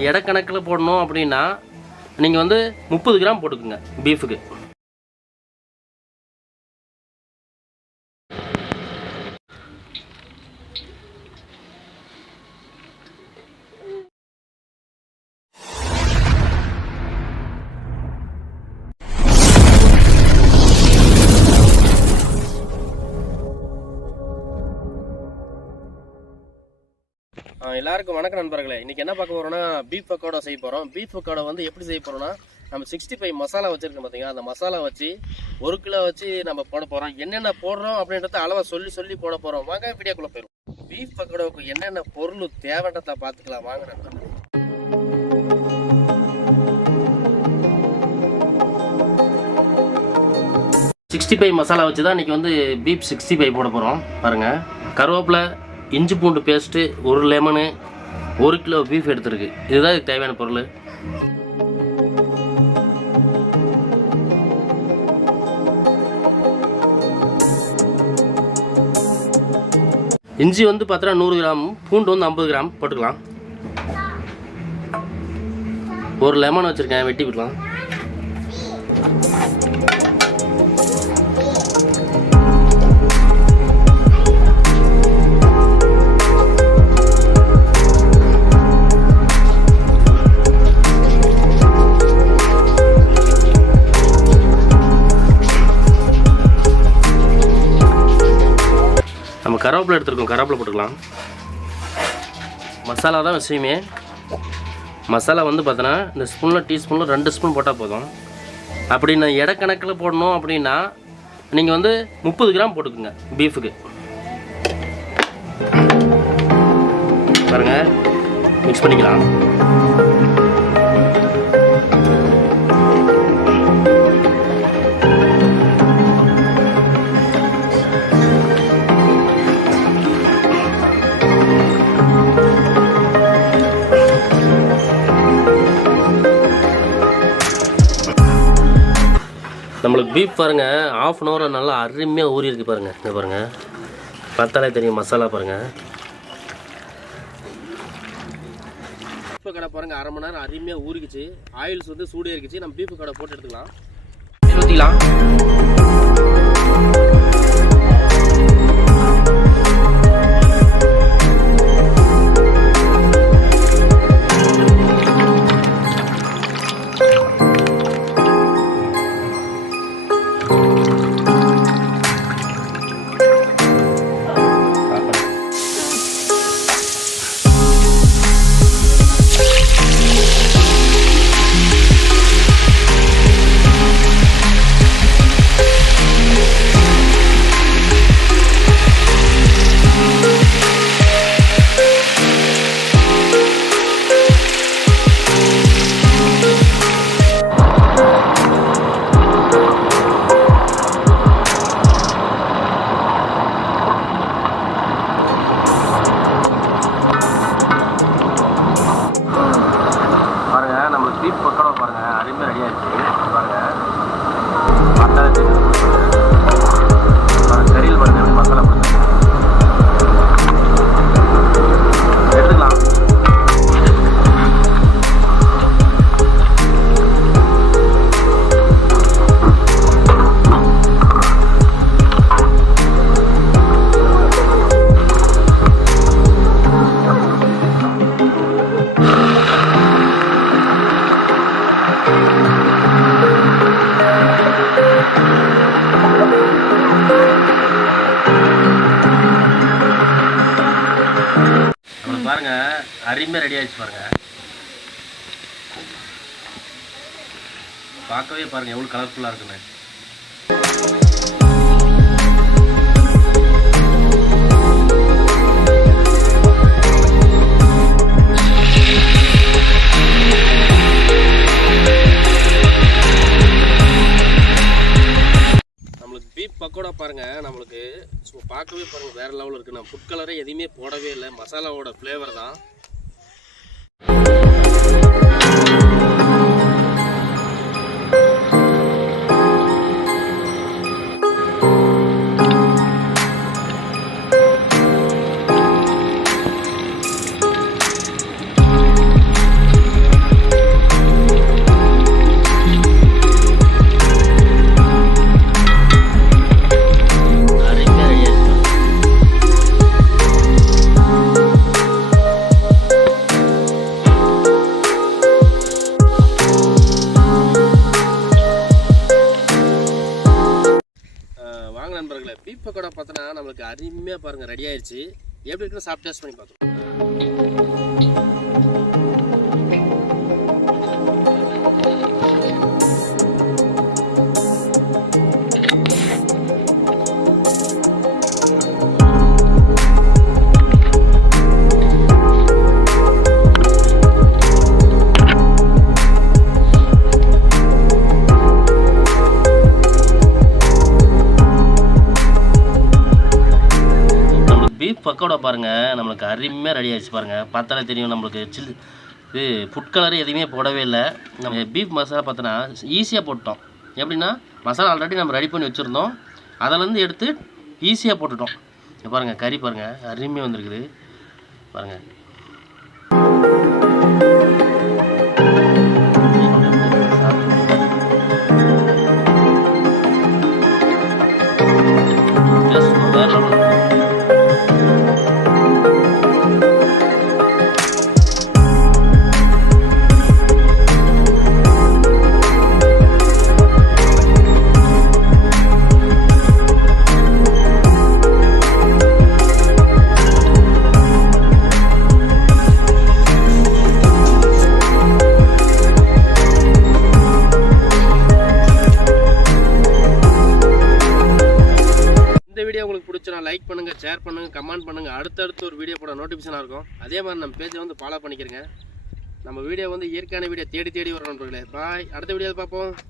எடை கணக்கில் போடணும் அப்படின்னா நீங்கள் வந்து 30 கிராம் போட்டுக்குங்க பீஃபுக்கு. எல்லாருக்கும் வணக்கம் நண்பர்களே. இன்றைக்கி என்ன பார்க்க போகிறோம்னா பீஃப் பக்கோடா செய்ய போகிறோம். பீஃப் பக்கோடா வந்து எப்படி செய்ய போகிறோம்னா, நம்ம 65 மசாலா வச்சுருக்கோம் பார்த்தீங்கன்னா, அந்த மசாலா வச்சு 1 கிலோ வச்சு நம்ம போட போகிறோம். என்னென்ன போடுறோம் அப்படின்றத அளவை சொல்லி போட போகிறோம். வாங்க வீடியோக்குள்ளே போயிடும். பீஃப் பக்கோடாவுக்கு என்னென்ன பொருள் தேவைன்றதை பார்த்துக்கலாம் வாங்க நண்பர்களே. மசாலா வச்சு தான் இன்றைக்கி வந்து பீஃப் 65 போட போகிறோம். பாருங்கள், கருவேப்பிலை, இஞ்சி பூண்டு பேஸ்ட்டு, 1 லெமனு, 1 கிலோ பீஃப் எடுத்துருக்கு. இதுதான் இதுக்கு தேவையான பொருள். இஞ்சி வந்து பார்த்தா 100 கிராம், பூண்டு வந்து 50 கிராம் போட்டுக்கலாம். 1 லெமன் வச்சுருக்கேன், வெட்டி விடலாம். நம்ம கருவேப்பிலை எடுத்துருக்கோம், கருவேப்பிலை போட்டுக்கலாம். மசாலா தான் விஷயமே. மசாலா வந்து பார்த்தோன்னா இந்த ஸ்பூனில், டீஸ்பூனில் 2 ஸ்பூன் போட்டால் போதும். அப்படி நான் எடை கணக்கில் போடணும் அப்படின்னா நீங்கள் வந்து 30 கிராம் போட்டுக்குங்க பீஃபுக்கு. பாருங்கள், மிக்ஸ் பண்ணிக்கலாம். நம்மளுக்கு பீஃப் பாருங்கள், 1/2 hour நல்லா அருமையாக ஊறி இருக்குது பாருங்கள். இங்கே பாருங்கள், பார்த்தாலே தெரியும் மசாலா பாருங்கள். பீஃப் கடை பாருங்கள், 1/2 மணி நேரம் அருமையாக ஊறிக்குச்சு. ஆயில்ஸ் வந்து சூடே இருக்குச்சு. நம்ம பீஃப் கடை போட்டு எடுத்துக்கலாம். ஊற்றிக்கலாம். பீஃப் பக்கோடா பாருங்கள், அருமையாக ரெடி ஆகிடுச்சு. பாருங்கள், பார்த்தாலே தெரியும். கறியில் பாருங்கள் எப்படி மசாலா போட்டு எடுத்துக்கலாம். பாருங்க, அருமையாக ரெடி ஆயிடுச்சு பாருங்க. பார்க்கவே பாருங்க எவ்வளோ கலர்ஃபுல்லாக இருக்குன்னு. பீஃப் பக்கோடா பாருங்கள், நம்மளுக்கு பார்க்கவே பாருங்கள் வேறு லெவலில் இருக்குது. நான் ஃபுட் கலரே எதுவுமே போடவே இல்லை, மசாலாவோட ஃப்ளேவர் தான். அருமையாக பாருங்கள் ரெடி ஆயிடுச்சு. எப்படி இருக்குன்னு சாப்பிட்டு டேஸ்ட் பண்ணி பார்க்கலாம். பீஃப் பக்கோடா பாருங்கள் நம்மளுக்கு அருமையாக ரெடி ஆகிடுச்சு பாருங்கள். பார்த்தாலே தெரியும் நம்மளுக்கு இது ஃபுட் கலர் எதுவுமே போடவே இல்லை. நம்ம பீஃப் மசாலா பார்த்தோன்னா ஈஸியாக போட்டோம். எப்படின்னா மசாலா ஆல்ரெடி நம்ம ரெடி பண்ணி வச்சுருந்தோம், அதிலேருந்து எடுத்து ஈஸியாக போட்டுட்டோம். பாருங்கள் கறி பாருங்கள் அருமையாக வந்துருக்குது பாருங்கள். இந்த வீடியோ உங்களுக்கு பிடிச்சா லைக் பண்ணுங்கள், ஷேர் பண்ணுங்கள், கமெண்ட் பண்ணுங்கள். அடுத்தடுத்து ஒரு வீடியோ போட நோட்டிஃபிகேஷனாக இருக்கும். அதே மாதிரி நம்ம பேஜை வந்து ஃபாலோ பண்ணிக்கிறேங்க. நம்ம வீடியோ வந்து இயற்கையான வீடியோ தேடி வரோம் நண்பர்களே. பாய், அடுத்த வீடியோவில் பார்ப்போம்.